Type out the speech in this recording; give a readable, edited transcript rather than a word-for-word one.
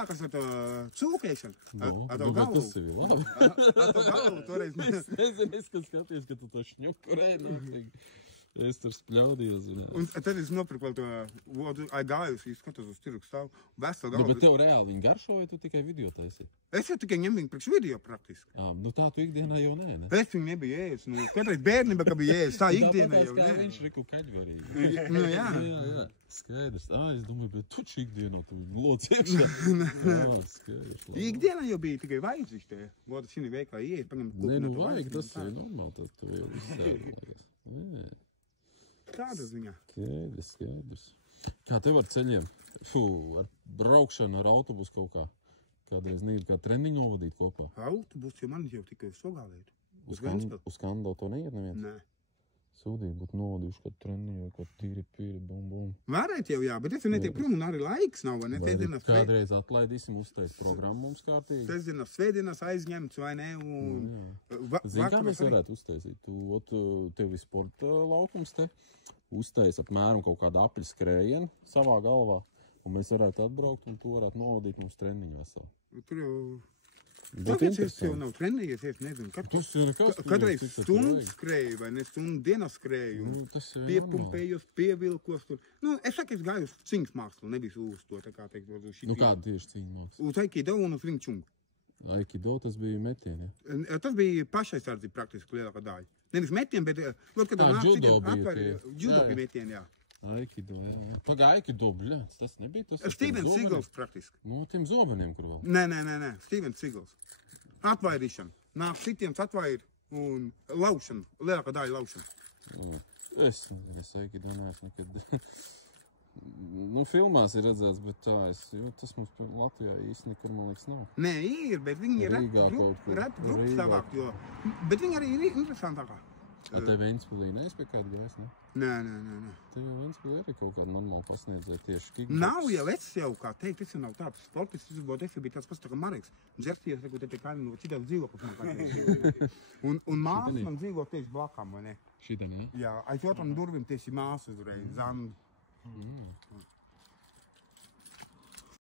sākas ar to cūkēšanu. Ar to Nu, bet galvu. tas ir labi. Ar to galvu toreiz. Es nezinu, es kad skaties, ka tu to šņukurēji nākīgi. Es tur spļaudījos. Un tad es nopirku vēl to, gājusi, skatos uz tirgu stāvu, veselu Nu, galvu. bet tev reāli viņi garšo, vai tu tikai video taisi? Es jau tikai ņem viņu priekš video praktiski. Nu tā tu ikdienā jau nē, ne? Es viņu nebiju ēdis. Nu, katreiz bērnība, ka bija ēdis. Tā ikdienā jau Tāpēc, kā nē. viņš riku kaļvarīgi. Nu, jā. Jā. Skaidrs. Es domāju, bet tu ikdienā tu loc iekšā. Jā, skaidrs. Labi. Ikdienā jau bija tikai vajadzīgs te. Goda šī veiklā ieiet, paņem Nē, nu kupinātu vajag, vaigu, tas ir normāli, tad tu jau izsēdājies. Nē. Tāda ziņā. Skaidrs. Kā tev ar ceļiem? Ar braukšanu ar autobusu kaut kā? Kādreiz negrib kā treniņu novadīt kopā? Autobus jau man jau tikai uz Sogālētu. Uz Kandau to neiet neviens? Nē. Sūdīgi būtu novadījuši kādu treniņu vai kādu tīri pīri, bum. Varētu jau, jā, bet es jau netiek prom un arī laiks nav, vai ne? Vai kādreiz atlaidīsim uztais programmu mums kārtīgi? Sestdienas, svētdienas aizņemts, vai ne? Zini, kā mēs varētu uztaisīt? Tev ir sporta laukums te, uztais apmēram kaut kādu apļu skrējienu savā galvā, un mēs varētu atbraukt, un tu varētu novadīt mums treniņu veselu. Tur jau... Bet Tāpēc es jau nav trenējies, es nezinu. Katreiz stundu skrēju, vai ne? Stundu dienas skrēju. Piepumpējos, pievilkos tur. Nu, es saku, es gāju uz cīņas mākslu, nebiju uz to, tā kā teikt, uz šī. Nu, kāda tieši cīņas māksla? Uz Aikido un uz Wing Chun. Aikido tas bija metieni, ja? Tas bija pašaizsardzība praktiski lielākā daļa. Nevis metieni, bet... Judo bija tie. Judo bija metieni, jā. Aikido, jā. Pagā Aikido, bļāc, tas nebija tas? Stevens Seagals praktiski. No tiem zobeniem, kur vēl? Nē, Stevens Seagals. Atvairīšana. Nāk sitiens atvair un laušana, lielākā daļa laušana. Es Aikido neesmu nekad... Nu, filmās ir redzēts, bet tā, tas mums Latvijā īsti nekur, man liekas, nav. Nē, ir, bet viņi ir reti grupas savākt, jo... Bet viņi arī ir interesantākā. Tev Ventspilī neesi pie kāda gājis, ne? Nē. Tev Ventspilī arī kaut kāda normāla pasniedzēja tieši kickbox. Nav jau, es jau, kā teikt, es jau nav tāds sportists, es bija tāds pats tā kā Mareks. Dzerties, te pie kaimiņu, citās dzīvokļus man kāds. Un māsa man dzīvo tieši blakām, vai ne? Šitā, ne? Jā, aiz otram durvim tieši māsa uzreiz, Zandu.